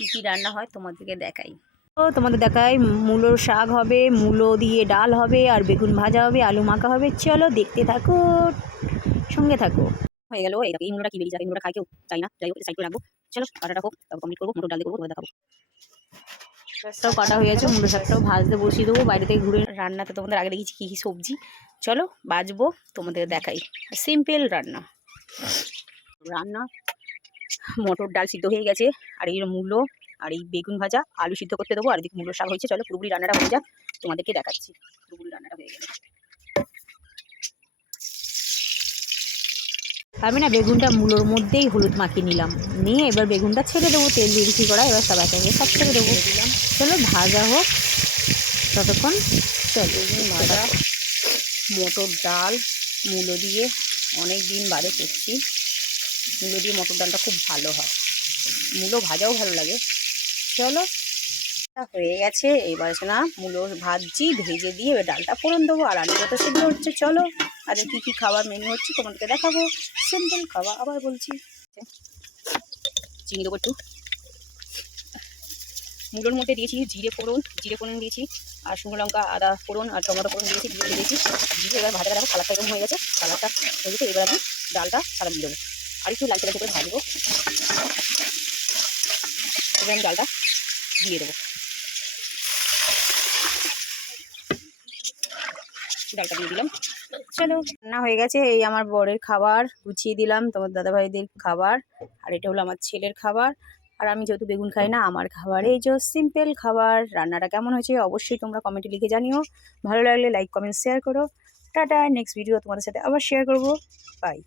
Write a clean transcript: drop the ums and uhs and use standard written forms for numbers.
কী কী রান্না হয় তোমাদেরকে দেখাই। তো তোমাদের দেখাই, মূলোর শাক হবে, মূলো দিয়ে ডাল হবে, আর বেগুন ভাজা হবে, আলু মাখা হবে। চলো দেখতে থাকো, সঙ্গে থাকো। হয়ে গেল। এই মূলোটা কি বেরিয়ে যায়, মূলোটা খাই কেউ চাই না, যাই হোক সাইড করে রাখবো। চলো কাটাটা হোক, তারপর কমপ্লিট করবো, মূলো ডাল দিয়ে করবো, তোমাদের দেখাবো। সব কাটা হয়ে গেছে, মূলো শাকটাও ভাজতে বসিয়ে দেবো। বাইরে থেকে ঘুরে রান্নাতে তোমাদের আগে দেখেছি কী কী সবজি। চলো বাজবো, তোমাদের দেখাই। সিম্পল রান্না। মটর ডাল সিদ্ধ হয়ে গেছে, আর এই মূলো আর এই বেগুন ভাজা, আলু সিদ্ধ করতে দেবো, আর এদিকে মূলো শাক হয়েছে। চলো পুরোপুরি রান্নাটা হয়ে যাক, তোমাদেরকে দেখাচ্ছি। পুরোপুরি রান্নাটা হয়ে গেলে আমি না বেগুনটা মূলোর মধ্যেই হলুদ মাখিয়ে নিলাম, নিয়ে এবার বেগুনটা ছেড়ে দেবো, তেল দিয়ে বেশি করা, এবার সব একে একে সব ছেড়ে দেবো। দিলাম, চলো ভাজা হোক ততক্ষণ। চলো ভাজা। মটর ডাল মূলো দিয়ে অনেক দিন বাদে করছি। মূলো দিয়ে মটর ডালটা খুব ভালো হয়, মূলো ভাজাও ভালো লাগে। চলো হয়ে গেছে, এবার না মূলো ভাজছি, ভেজে দিয়ে এবার ডালটা ফোড়ন দেবো, আর আলুটা তো সিদ্ধ হচ্ছে। চলো আজকে কী কী খাবার মেনু হচ্ছে তোমাদেরকে দেখাবো। সিম্পল খাবার, আবার বলছি। চিনি দেবো একটু, মূলোর মধ্যে দিয়েছি জিরে ফোড়ন দিয়েছি, আর শুকনো লঙ্কা, আদা ফোড়ন, আর টমেটো ফোড়ন দিয়েছি, দিয়েছি দিয়ে এবার ভাজা রাখবো। কালারটা এরকম হয়ে গেছে, কালারটা হয়ে গেছে। এবার আমি ডালটা সারা দিয়ে দেবো, আর একটু লালচে লালচে করে ভাজবো। এবার আমি ডালটা দিয়ে দেবো, ডালটা দিয়ে দিলাম। চলো রান্না হয়ে গেছে। এই আমার বরের খাবার গুছিয়ে দিলাম, তোমার দাদাভাইদের খাবার, আর এটা হলো আমার ছেলের খাবার। আর আমি যেহেতু বেগুন খাই না, আমার খাবার এই যে সিম্পল খাবার। রান্নাটা কেমন হয়েছে অবশ্যই তোমরা কমেন্টে লিখে জানিও। ভালো লাগলে লাইক কমেন্ট শেয়ার করো। টাটা, নেক্সট ভিডিও তোমাদের সাথে আবার শেয়ার করবো। বাই।